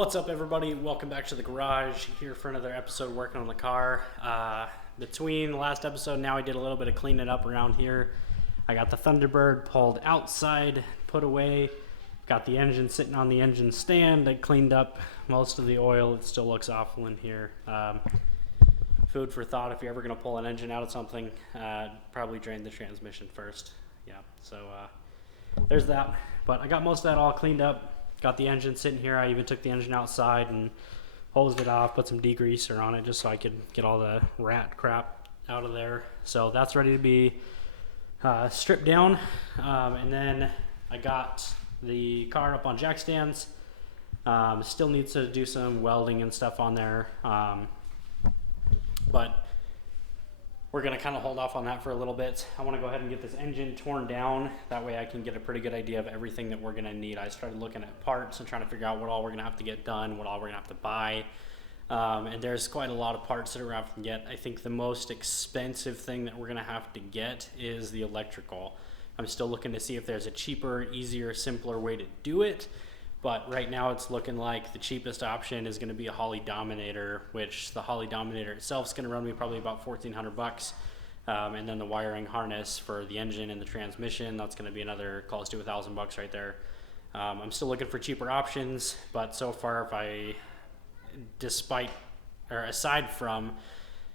What's up, everybody? Welcome back to the garage. Here for another episode working on the car. Between the last episode and now, I did a little bit of cleaning up around here. I got the Thunderbird pulled outside, put away. Got the engine sitting on the engine stand. I cleaned up most of the oil. It still looks awful in here. Food for thought: if you're ever going to pull an engine out of something, probably drain the transmission first. Yeah, so there's that. But I got most of that all cleaned up. Got the engine sitting here. I even took the engine outside and hosed it off, put some degreaser on it just so I could get all the rat crap out of there. So that's ready to be stripped down. And then I got the car up on jack stands. Still needs to do some welding and stuff on there. But we're going to kind of hold off on that for a little bit. I want to go ahead and get this engine torn down. That way I can get a pretty good idea of everything that we're going to need. I started looking at parts and trying to figure out what all we're going to have to get done, what all we're going to have to buy. And there's quite a lot of parts that we're going to have to get. I think the most expensive thing that we're going to have to get is the electrical. I'm still looking to see if there's a cheaper, easier, simpler way to do it. But right now it's looking like the cheapest option is going to be a Holley Dominator, which the Holley Dominator itself is going to run me probably about $1,400. And then the wiring harness for the engine and the transmission, that's going to be another close to $1,000 right there. I'm still looking for cheaper options, but so far, aside from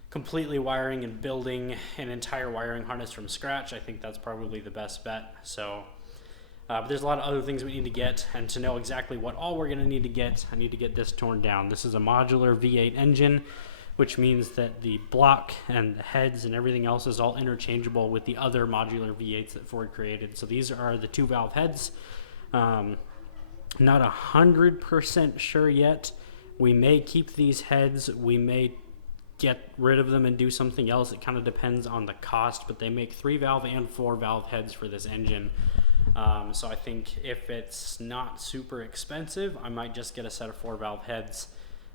completely wiring and building an entire wiring harness from scratch, I think that's probably the best bet. So. But there's a lot of other things we need to get, and to know exactly what all we're going to need to get, I need to get this torn down. This is a modular V8 engine, which means that the block and the heads and everything else is all interchangeable with the other modular V8s that Ford created. So these are the 2-valve heads. Not 100% sure yet. We may keep these heads. We may get rid of them and do something else. It kind of depends on the cost, but they make 3-valve and 4-valve heads for this engine. So I think if it's not super expensive, I might just get a set of 4-valve heads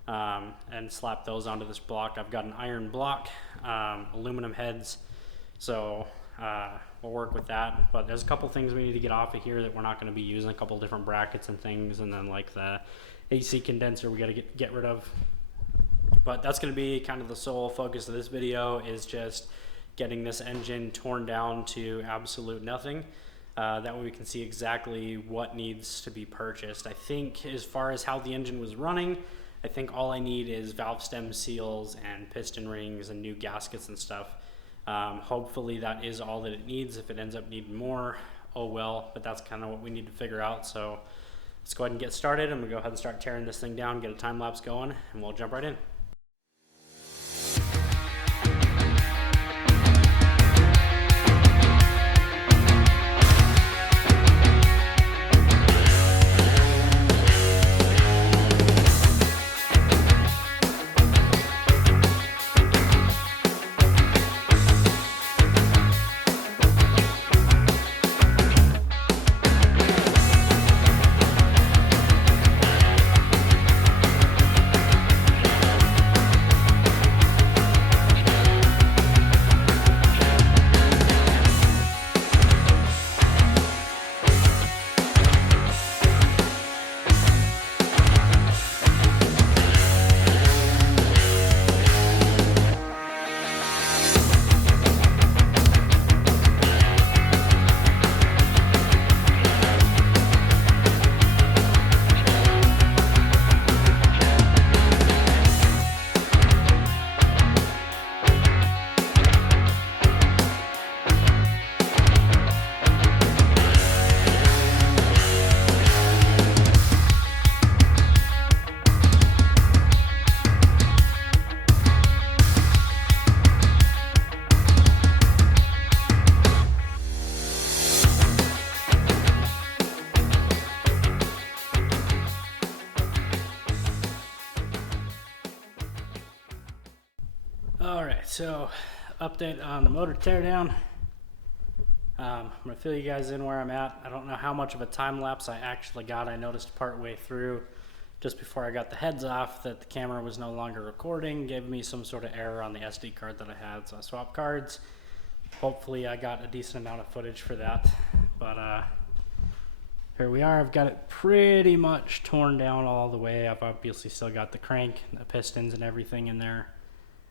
and slap those onto this block. I've got an iron block, aluminum heads, so we'll work with that. But there's a couple things we need to get off of here that we're not going to be using, a couple different brackets and things, and then like the AC condenser we got to get rid of. But that's going to be kind of the sole focus of this video, is just getting this engine torn down to absolute nothing. That way we can see exactly what needs to be purchased. I think as far as how the engine was running, I think all I need is valve stem seals and piston rings and new gaskets and stuff. Hopefully that is all that it needs. If it ends up needing more, oh well, but that's kind of what we need to figure out. So let's go ahead and get started. I'm gonna go ahead and start tearing this thing down, get a time lapse going, and we'll jump right in. Alright, so update on the motor teardown. I'm going to fill you guys in where I'm at. I don't know how much of a time lapse I actually got. I noticed part way through, just before I got the heads off, that the camera was no longer recording. Gave me some sort of error on the SD card that I had, so I swapped cards. Hopefully I got a decent amount of footage for that. But here we are. I've got it pretty much torn down all the way. I've obviously still got the crank, the pistons, and everything in there.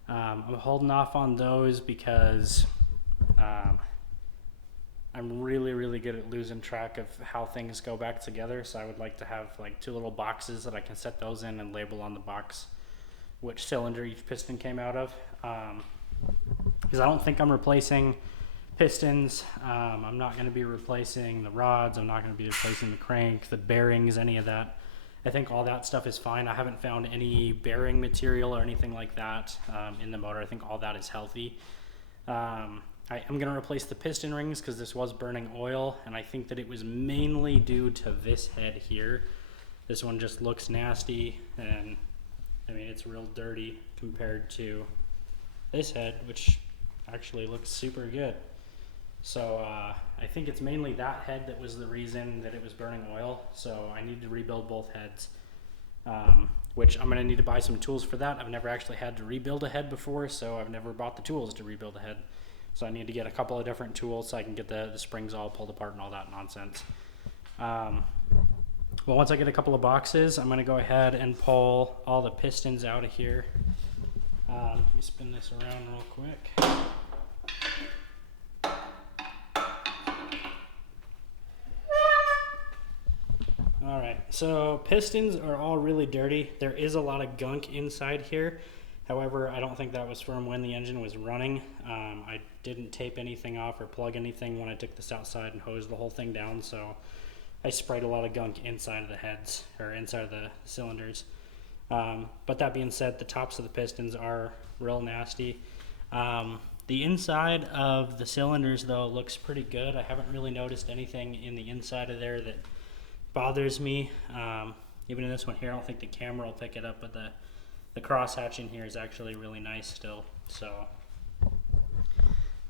I'm holding off on those because I'm really good at losing track of how things go back together. So I would like to have like 2 little boxes that I can set those in and label on the box which cylinder each piston came out of. Because I don't think I'm replacing pistons. I'm not going to be replacing the rods. I'm not going to be replacing the crank, the bearings, any of that. I think all that stuff is fine. I haven't found any bearing material or anything like that in the motor. I think all that is healthy. I'm going to replace the piston rings because this was burning oil, and I think that it was mainly due to this head here. This one just looks nasty, and I mean, it's real dirty compared to this head, which actually looks super good. So I think it's mainly that head that was the reason that it was burning oil. So I need to rebuild both heads, which I'm going to need to buy some tools for that. I've never actually had to rebuild a head before, so I've never bought the tools to rebuild a head. So I need to get a couple of different tools so I can get the springs all pulled apart and all that nonsense. Well, once I get a couple of boxes, I'm going to go ahead and pull all the pistons out of here. Let me spin this around real quick. Alright, so pistons are all really dirty. There is a lot of gunk inside here. However, I don't think that was from when the engine was running. I didn't tape anything off or plug anything when I took this outside and hosed the whole thing down, so I sprayed a lot of gunk inside of the heads, or inside of the cylinders. But that being said, the tops of the pistons are real nasty. The inside of the cylinders, though, looks pretty good. I haven't really noticed anything in the inside of there that bothers me. Even in this one here, I don't think the camera will pick it up, but the cross hatching here is actually really nice still. So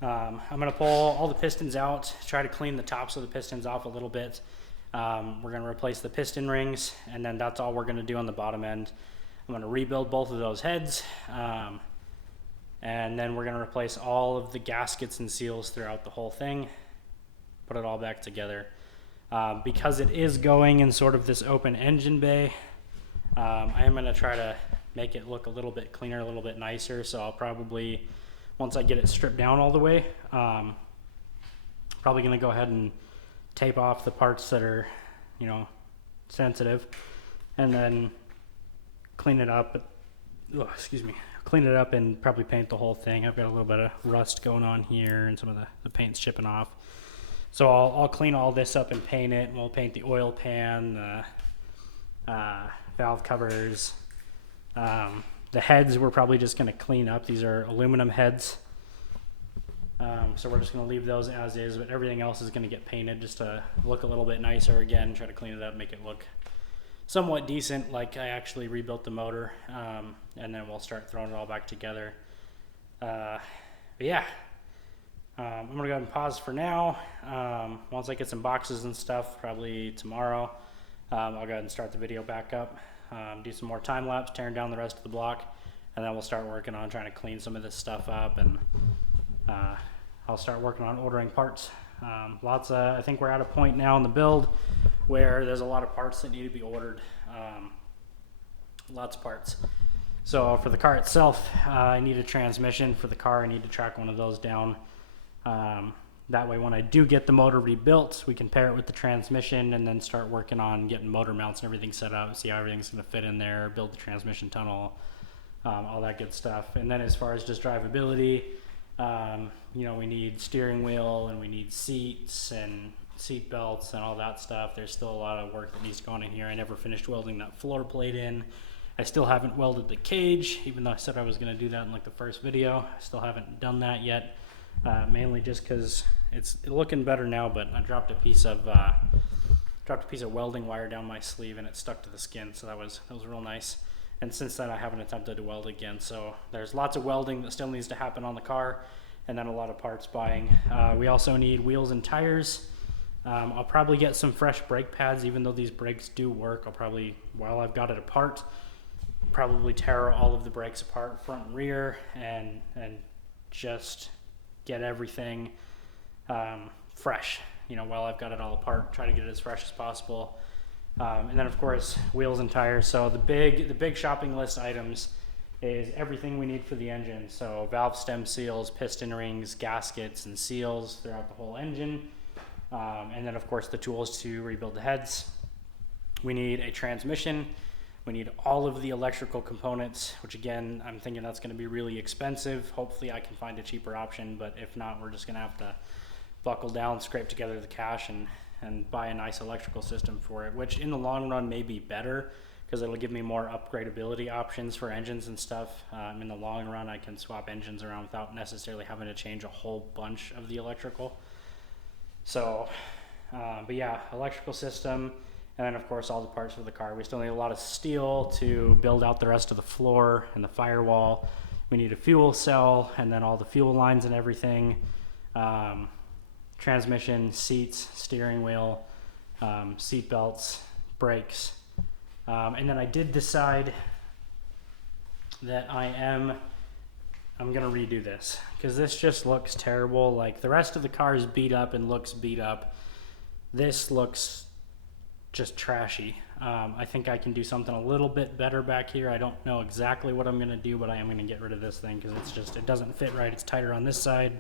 I'm going to pull all the pistons out, try to clean the tops of the pistons off a little bit. We're going to replace the piston rings, and then that's all we're going to do on the bottom end. I'm going to rebuild both of those heads, and then we're going to replace all of the gaskets and seals throughout the whole thing, put it all back together. Because it is going in sort of this open engine bay, I am going to try to make it look a little bit cleaner, a little bit nicer. So I'll probably, once I get it stripped down all the way, probably going to go ahead and tape off the parts that are, you know, sensitive, and then clean it up. Clean it up and probably paint the whole thing. I've got a little bit of rust going on here, and some of the paint's chipping off. So I'll clean all this up and paint it, and we'll paint the oil pan, the valve covers. The heads we're probably just going to clean up. These are aluminum heads. So we're just going to leave those as is, but everything else is going to get painted just to look a little bit nicer. Again, try to clean it up, make it look somewhat decent, like I actually rebuilt the motor, and then we'll start throwing it all back together. But yeah. I'm going to go ahead and pause for now. Once I get some boxes and stuff, probably tomorrow, I'll go ahead and start the video back up, do some more time lapse, tearing down the rest of the block, and then we'll start working on trying to clean some of this stuff up, and I'll start working on ordering parts. I think we're at a point now in the build where there's a lot of parts that need to be ordered, lots of parts. So for the car itself, I need a transmission. For the car, I need to track one of those down. That way when I do get the motor rebuilt, we can pair it with the transmission and then start working on getting motor mounts and everything set up, see how everything's going to fit in there, build the transmission tunnel, all that good stuff. And then as far as just drivability, you know, we need steering wheel, and we need seats and seat belts and all that stuff. There's still a lot of work that needs to go on in here. I never finished welding that floor plate in. I still haven't welded the cage, even though I said I was going to do that in like the first video. I still haven't done that yet. Mainly just because it's looking better now, but I dropped a piece of welding wire down my sleeve, and it stuck to the skin, so that was real nice. And since then I haven't attempted to weld again, so there's lots of welding that still needs to happen on the car, and then a lot of parts buying. We also need wheels and tires. I'll probably get some fresh brake pads, even though these brakes do work. I'll probably, while I've got it apart, probably tear all of the brakes apart, front and rear, and just get everything fresh, while I've got it all apart, try to get it as fresh as possible. And then of course, wheels and tires. So the big shopping list items is everything we need for the engine. So valve stem seals, piston rings, gaskets, and seals throughout the whole engine. And then of course the tools to rebuild the heads. We need a transmission. We need all of the electrical components, which again, I'm thinking that's going to be really expensive. Hopefully I can find a cheaper option, but if not, we're just going to have to buckle down, scrape together the cash, and buy a nice electrical system for it, which in the long run may be better because it'll give me more upgradability options for engines and stuff. In the long run, I can swap engines around without necessarily having to change a whole bunch of the electrical. So, but yeah, electrical system. And then of course all the parts for the car. We still need a lot of steel to build out the rest of the floor and the firewall. We need a fuel cell and then all the fuel lines and everything. Transmission, seats, steering wheel, seat belts, brakes. And then I did decide that I'm gonna redo this because this just looks terrible. Like the rest of the car is beat up and looks beat up. This looks just trashy. I think I can do something a little bit better back here. I don't know exactly what I'm gonna do, but I am gonna get rid of this thing because it doesn't fit right. It's tighter on this side.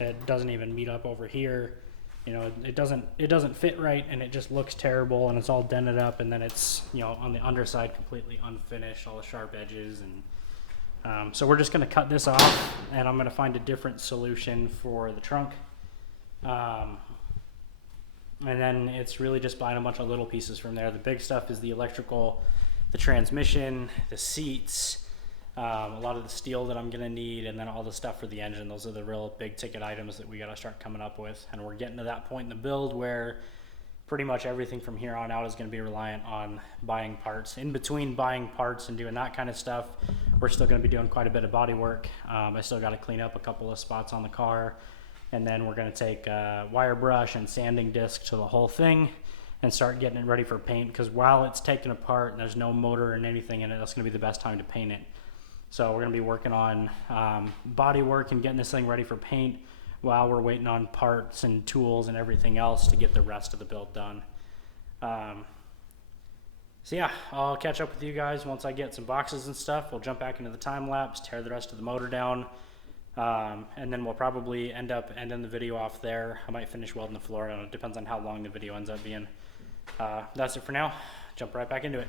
It doesn't even meet up over here. It doesn't fit right, and it just looks terrible, and it's all dented up, and then it's on the underside completely unfinished, all the sharp edges, and so we're just gonna cut this off, and I'm gonna find a different solution for the trunk. And then it's really just buying a bunch of little pieces from there. The big stuff is the electrical, the transmission, the seats, a lot of the steel that I'm gonna need, and then all the stuff for the engine. Those are the real big ticket items that we gotta start coming up with. And we're getting to that point in the build where pretty much everything from here on out is gonna be reliant on buying parts. In between buying parts and doing that kind of stuff, we're still gonna be doing quite a bit of body work. I still gotta clean up a couple of spots on the car. And then we're going to take a wire brush and sanding disc to the whole thing and start getting it ready for paint, because while it's taken apart and there's no motor and anything in it, that's going to be the best time to paint it. So we're going to be working on body work and getting this thing ready for paint while we're waiting on parts and tools and everything else to get the rest of the build done. So yeah, I'll catch up with you guys once I get some boxes and stuff. We'll jump back into the time lapse, tear the rest of the motor down. And then we'll probably end up ending the video off there. I might finish welding the floor. I don't know, it depends on how long the video ends up being. That's it for now. Jump right back into it.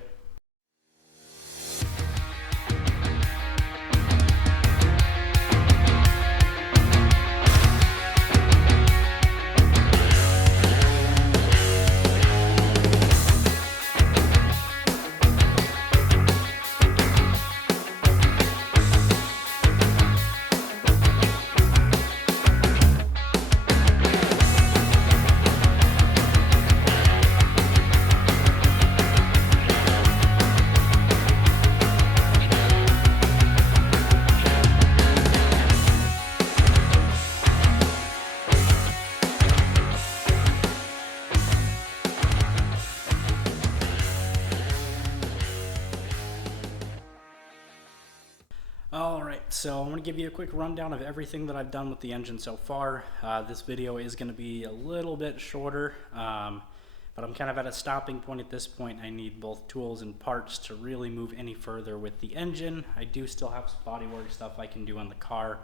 So I'm going to give you a quick rundown of everything that I've done with the engine so far. This video is going to be a little bit shorter, but I'm kind of at a stopping point at this point. I need both tools and parts to really move any further with the engine. I do still have some bodywork stuff I can do on the car,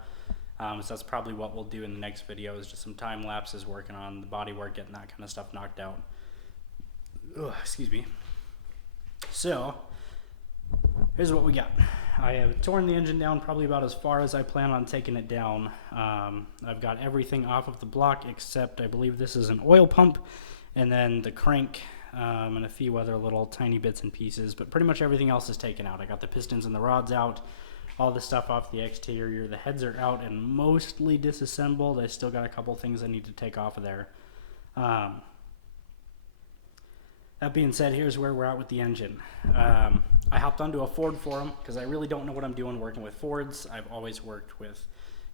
so that's probably what we'll do in the next video, is just some time lapses working on the bodywork, getting that kind of stuff knocked out. Ugh, excuse me. So here's what we got. I have torn the engine down probably about as far as I plan on taking it down. I've got everything off of the block except I believe this is an oil pump, and then the crank, and a few other little tiny bits and pieces, but pretty much everything else is taken out. I got the pistons and the rods out, all the stuff off the exterior. The heads are out and mostly disassembled. I still got a couple things I need to take off of there. That being said, here's where we're at with the engine. I hopped onto a Ford forum because I really don't know what I'm doing working with Fords. I've always worked with,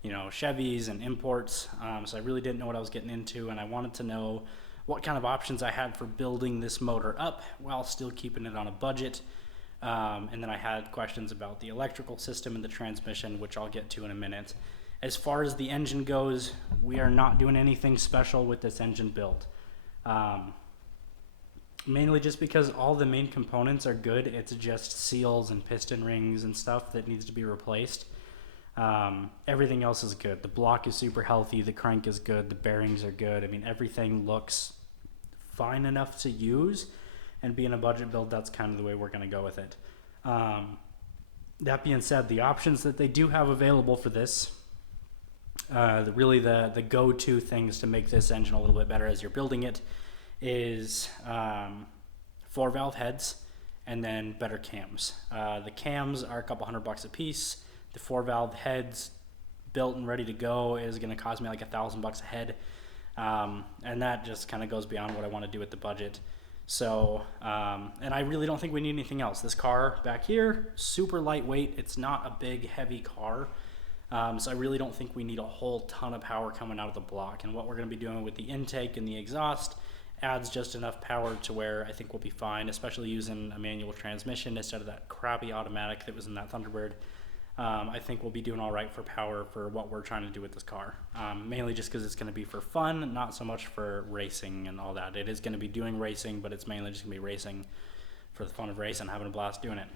Chevys and imports, so I really didn't know what I was getting into, and I wanted to know what kind of options I had for building this motor up while still keeping it on a budget. And then I had questions about the electrical system and the transmission, which I'll get to in a minute. As far as the engine goes, we are not doing anything special with this engine build. Mainly just because all the main components are good. It's just seals and piston rings and stuff that needs to be replaced. Everything else is good. The block is super healthy. The crank is good. The bearings are good. I mean, everything looks fine enough to use. And being a budget build, that's kind of the way we're going to go with it. That being said, the options that they do have available for this, the go-to things to make this engine a little bit better as you're building it is 4-valve heads and then better cams. The cams are a couple $100 a piece. The 4-valve heads built and ready to go is going to cost me like $1,000 a head. And that just kind of goes beyond what I want to do with the budget. So, and I really don't think we need anything else. This car back here, super lightweight. It's not a big, heavy car. So I really don't think we need a whole ton of power coming out of the block. And what we're going to be doing with the intake and the exhaust adds just enough power to where I think we'll be fine, especially using a manual transmission instead of that crappy automatic that was in that Thunderbird. I think we'll be doing all right for power for what we're trying to do with this car. Mainly just because it's going to be for fun, not so much for racing and all that. It is going to be doing racing, but it's mainly just going to be racing for the fun of racing, having a blast doing it.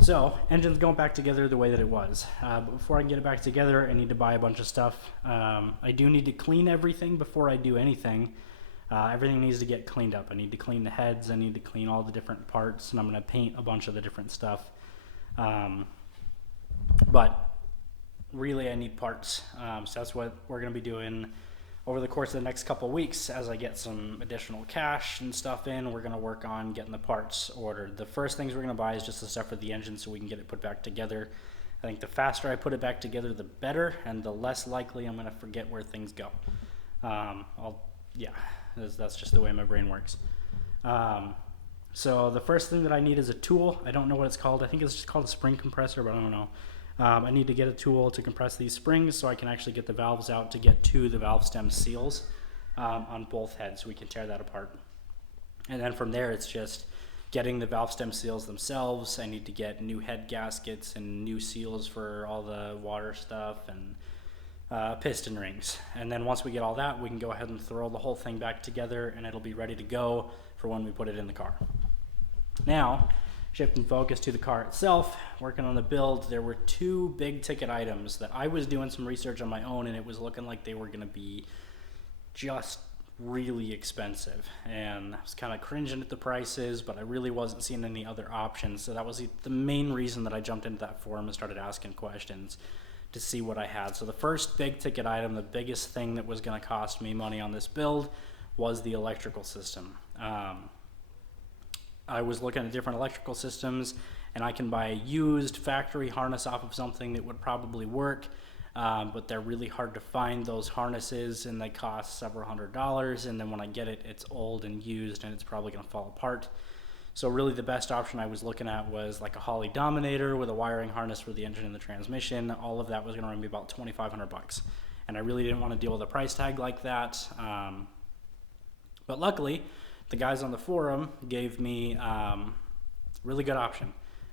So, engine's going back together the way that it was. But before I can get it back together, I need to buy a bunch of stuff. I do need to clean everything before I do anything. Everything needs to get cleaned up. I need to clean the heads. I need to clean all the different parts, and I'm going to paint a bunch of the different stuff. But really I need parts. So that's what we're going to be doing over the course of the next couple of weeks. As I get some additional cash and stuff in, we're going to work on getting the parts ordered. The first things we're going to buy is just the stuff for the engine so we can get it put back together. I think the faster I put it back together, the better, and the less likely I'm going to forget where things go. That's just the way my brain works. So the first thing that I need is a tool. I don't know what it's called. I think it's just called a spring compressor, but I don't know. I need to get a tool to compress these springs so I can actually get the valves out to get to the valve stem seals on both heads so we can tear that apart. And then from there, it's just getting the valve stem seals themselves. I need to get new head gaskets and new seals for all the water stuff and piston rings. And then once we get all that, we can go ahead and throw the whole thing back together and it'll be ready to go for when we put it in the car. Now, shifting focus to the car itself, working on the build, there were 2 big ticket items that I was doing some research on my own and it was looking like they were going to be just really expensive. And I was kind of cringing at the prices, but I really wasn't seeing any other options. So that was the main reason that I jumped into that forum and started asking questions to see what I had. So the first big ticket item, the biggest thing that was going to cost me money on this build was the electrical system. I was looking at different electrical systems and I can buy a used factory harness off of something that would probably work, but they're really hard to find, those harnesses, and they cost several $100s, and then when I get it, it's old and used and it's probably going to fall apart. So really the best option I was looking at was like a Holley Dominator with a wiring harness for the engine and the transmission. All of that was going to run me about $2,500, and I really didn't want to deal with a price tag like that. But luckily, the guys on the forum gave me a really good option,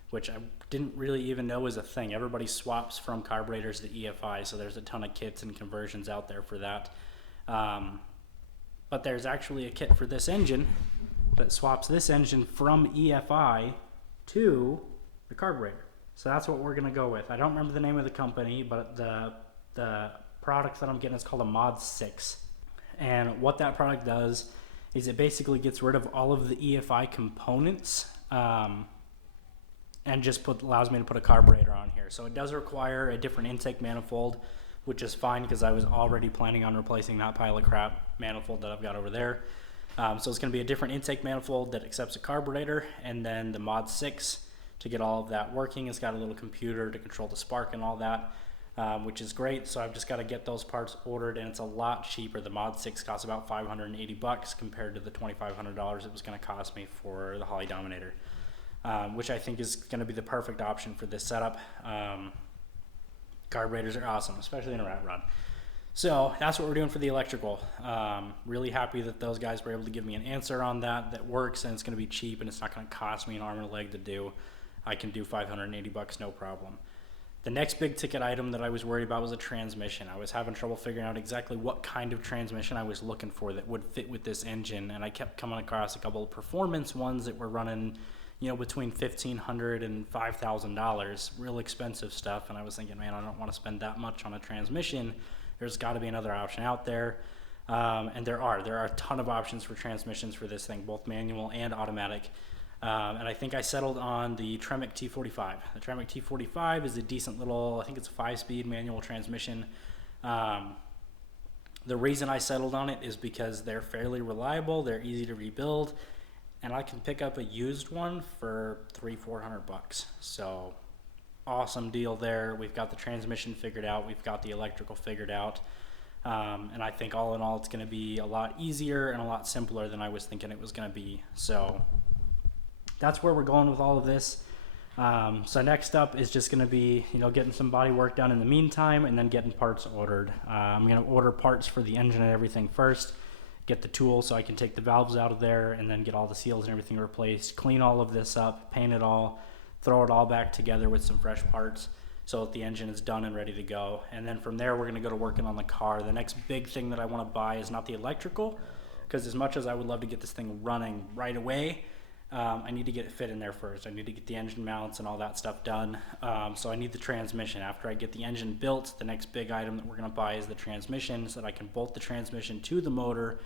which I didn't really even know was a thing. Everybody swaps from carburetors to EFI, so there's a ton of kits and conversions out there for that. But there's actually a kit for this engine that swaps this engine from EFI to the carburetor. So that's what we're going to go with. I don't remember the name of the company, but the product that I'm getting is called a Mod 6. And what that product does is it basically gets rid of all of the EFI components and just allows me to put a carburetor on here. So it does require a different intake manifold, which is fine because I was already planning on replacing that pile of crap manifold that I've got over there. So it's going to be a different intake manifold that accepts a carburetor, and then the Mod 6 to get all of that working. It's got a little computer to control the spark and all that. Which is great. So I've just got to get those parts ordered, and it's a lot cheaper. The Mod 6 costs about $580 compared to the $2,500 it was going to cost me for the Holley Dominator, which I think is going to be the perfect option for this setup. Carburetors are awesome, especially in a rat rod. So that's what we're doing for the electrical. Really happy that those guys were able to give me an answer on that works, and it's going to be cheap, and it's not going to cost me an arm and a leg to do. I can do $580 no problem. The next big ticket item that I was worried about was a transmission. I was having trouble figuring out exactly what kind of transmission I was looking for that would fit with this engine, and I kept coming across a couple of performance ones that were running, you know, between $1,500 and $5,000, real expensive stuff. And I was thinking, man, I don't want to spend that much on a transmission. There's got to be another option out there. And there are a ton of options for transmissions for this thing, both manual and automatic. And I think I settled on the Tremec T45. The Tremec T45 is a decent little, I think it's a 5-speed manual transmission. The reason I settled on it is because they're fairly reliable, they're easy to rebuild, and I can pick up a used one for $300-400. So awesome deal there. We've got the transmission figured out, we've got the electrical figured out. And I think all in all, it's going to be a lot easier and a lot simpler than I was thinking it was going to be. So that's where we're going with all of this. So next up is just going to be, you know, getting some body work done in the meantime, and then getting parts ordered. I'm going to order parts for the engine and everything first, get the tool so I can take the valves out of there, and then get all the seals and everything replaced, clean all of this up, paint it all, throw it all back together with some fresh parts so that the engine is done and ready to go. And then from there, we're going to go to working on the car. The next big thing that I want to buy is not the electrical, because as much as I would love to get this thing running right away, I need to get it fit in there first. I need to get the engine mounts and all that stuff done. So I need the transmission. After I get the engine built, the next big item that we're going to buy is the transmission, so that I can bolt the transmission to the motor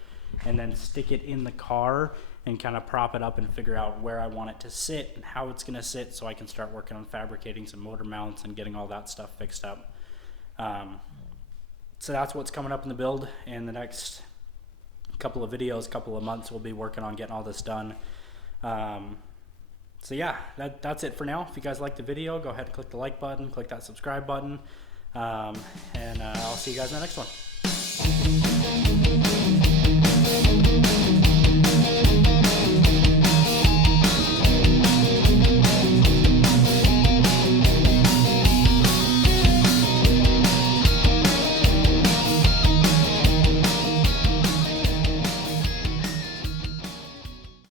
and then stick it in the car and kind of prop it up and figure out where I want it to sit and how it's going to sit, so I can start working on fabricating some motor mounts and getting all that stuff fixed up. So that's what's coming up in the build. In the next couple of videos, couple of months, we'll be working on getting all this done. So yeah, that's it for now. If you guys like the video, go ahead and click the like button, click that subscribe button, and I'll see you guys in the next one.